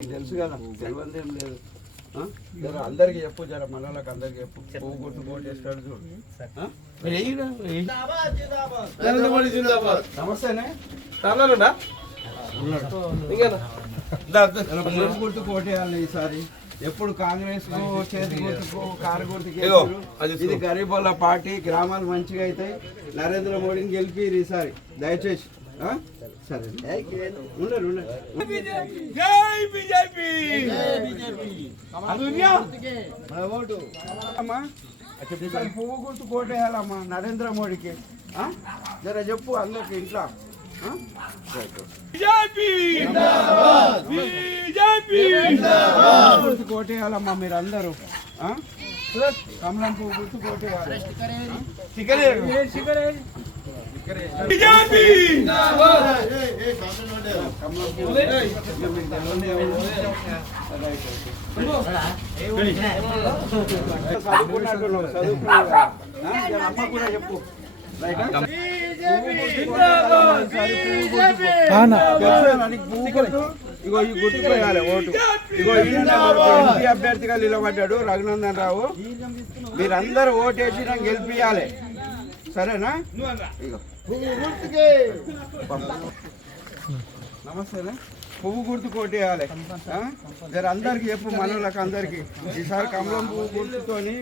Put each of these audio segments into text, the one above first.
తెలుసు కదా తెలియదు ఏం లేదు జర అందరికి చెప్పు జర మనలకు అందరికి చెప్పు పువ్వు గుర్తు కోటేస్తాడు చూడు నమస్తేనే పువ్వు గుర్తు కోటేయాలి ఈసారి ఎప్పుడు కాంగ్రెస్ చేతి గుర్తుకు కారు గుర్తుకి ఇది గరీబుల పార్టీ గ్రామాలు మంచిగా అవుతాయి నరేంద్ర మోడీని గెలిపి ఈసారి దయచేసి సరే ఉండరు అమ్మా పువ్వు గుర్తు కోటేయాలమ్మా నరేంద్ర మోడీకి జర చెప్పు అందరికి ఇంట్లో గుర్తు కోటేయాలమ్మా మీరు అందరూ కమలం పువ్వు గుర్తు కోటేయాలి అమ్మ కూడా చెప్పు ఇగో ఈ గుర్తు పోయాలి ఓటు ఇగో ఎంపీ అభ్యర్థిగా నిలబడ్డాడు రఘునందన్ రావు మీరందరూ ఓటేసి నాకు గెలిపియాలి సరేనా ఇగో నమస్తేనా పువ్వు గుర్తు కొట్టేయాలి జర అందరికి చెప్పు మనోళ్ళకి అందరికి ఈసారి కమలం పువ్వు గుర్తుతోని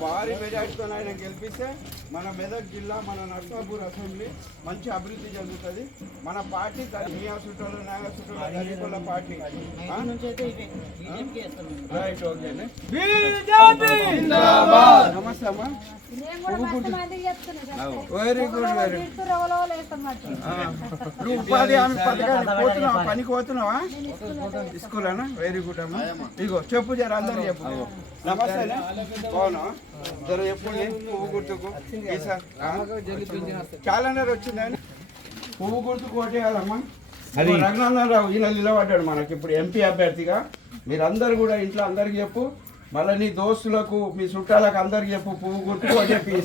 భారీ మెజార్టీతో ఆయన గెలిపిస్తే మన మెదక్ జిల్లా మన నర్సాపూర్ అసెంబ్లీ మంచి అభివృద్ధి జరుగుతుంది మన పార్టీ మియా చుట్టాలు నాగ చుట్టాలు గరీబుల పార్టీ రైట్ ఓకేనే నమస్తే అమ్మా వెరీ గుడ్ వెరీ ఉపాధి హామీ పథకాన్ని పోతున్నావా పనికి పోతున్నావా స్కూల్ అన్నా వెరీ గుడ్ అమ్మా ఇగో చెప్పు జర అందరు చెప్పు నమస్తేనే బాగున్నా జర చెప్పు పువ్వు గుర్తుకు క్యాలెండర్ వచ్చిందని పువ్వు గుర్తు కోటేయాలమ్మా రఘునందన్ రావు ఈయన నిలబడ్డాడు మనకి ఇప్పుడు ఎంపీ అభ్యర్థిగా మీరందరూ కూడా ఇంట్లో అందరికి చెప్పు మళ్ళీ నీ దోస్తులకు మీ చుట్టాలకు అందరికి చెప్పు పువ్వు గుర్తు చెప్పి